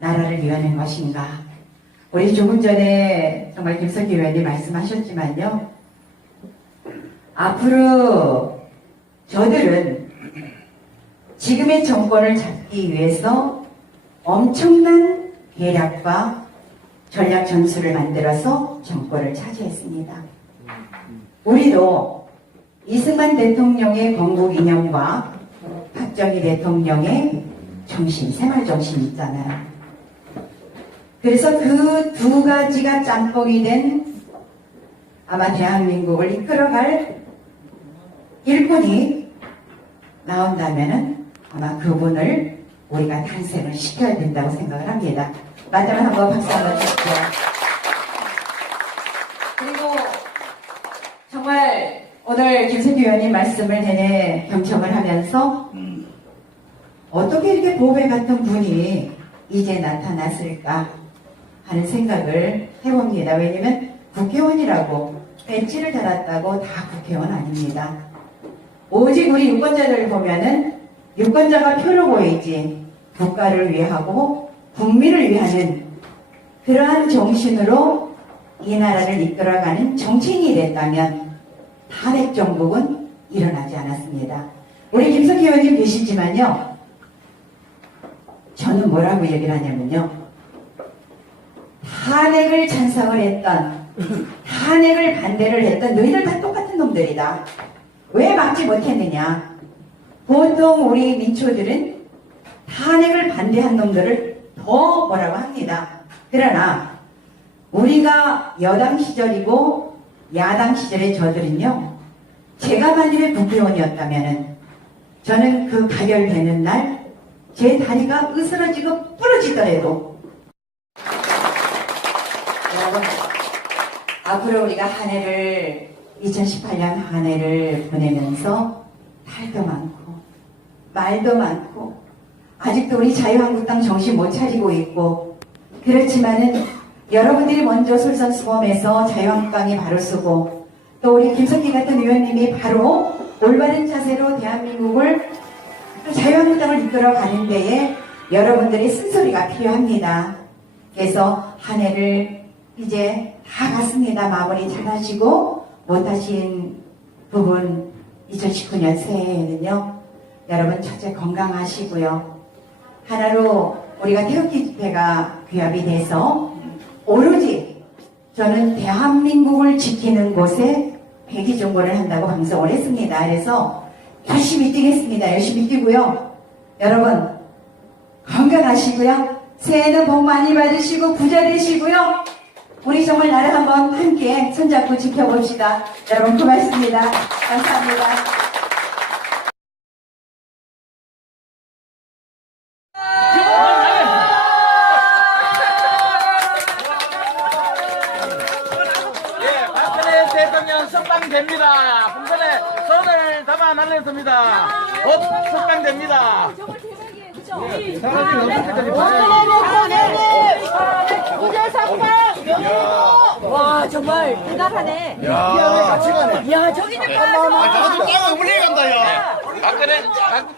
나라를 위하는 것인가? 우리 조금 전에 정말 김석기 의원님 말씀하셨지만요. 앞으로 저들은 지금의 정권을 잡기 위해서 엄청난 계략과 전략 전술을 만들어서 정권을 차지했습니다. 우리도 이승만 대통령의 건국 이념과 박정희 대통령의 정신, 생활 정신이 있잖아요. 그래서 그 두 가지가 짬뽕이 된 아마 대한민국을 이끌어갈 일꾼이 나온다면은 아마 그분을 우리가 탄생을 시켜야 된다고 생각을 합니다. 마지막 한번 박수 한번 주십시오. 그리고 정말 오늘 김세규 의원님 말씀을 내내 경청을 하면서 어떻게 이렇게 보배 같은 분이 이제 나타났을까 하는 생각을 해봅니다. 왜냐면 국회의원이라고 배지를 달았다고 다 국회의원 아닙니다. 오직 우리 유권자들을 보면은 유권자가 표를 보이지 국가를 위하고 국민을 위하는 그러한 정신으로 이 나라를 이끌어가는 정치인이 됐다면 탄핵 정국은 일어나지 않았습니다. 우리 김석희 의원님 계시지만요. 저는 뭐라고 얘기를 하냐면요. 탄핵을 찬성을 했던, 탄핵을 반대를 했던 너희들 다 똑같은 놈들이다. 왜 막지 못했느냐? 보통 우리 민초들은 탄핵을 반대한 놈들을 더 뭐라고 합니다. 그러나 우리가 여당 시절이고 야당 시절의 저들은요. 제가 만일에 국회의원이었다면은 저는 그 가결되는 날 제 다리가 으스러지고 부러지더라도 여러분 앞으로 우리가 한 해를 2018년 한 해를 보내면서 탈도 많고 말도 많고 아직도 우리 자유한국당 정신 못 차리고 있고 그렇지만은 여러분들이 먼저 솔선수범해서 자유한국당이 바로 서고 또 우리 김석기 같은 의원님이 바로 올바른 자세로 대한민국을 또 자유한국당을 이끌어 가는 데에 여러분들의 쓴소리가 필요합니다. 그래서 한 해를 이제 다 갔습니다. 마무리 잘 하시고 못하신 부분 2019년 새해에는요. 여러분 첫째 건강하시고요. 하나로 우리가 태극기 집회가 규합이 돼서 오로지 저는 대한민국을 지키는 곳에 백의 정보를 한다고 방송을 했습니다. 그래서 열심히 뛰겠습니다. 열심히 뛰고요. 여러분 건강하시고요. 새해는 복 많이 받으시고 부자 되시고요. 우리 정말 나를 한번 함께 손잡고 지켜봅시다. 여러분 고맙습니다. 감사합니다. 예, 박근혜 대통령 석방됩니다. 풍선에 손을 담아 날렸습니다. 곧 석방됩니다. 정말 대박이에요, 그죠? 넘을 때까지 와 정말 대단하네. 야, 같이 가네. 야 저기는 봐. 박근혜, 박-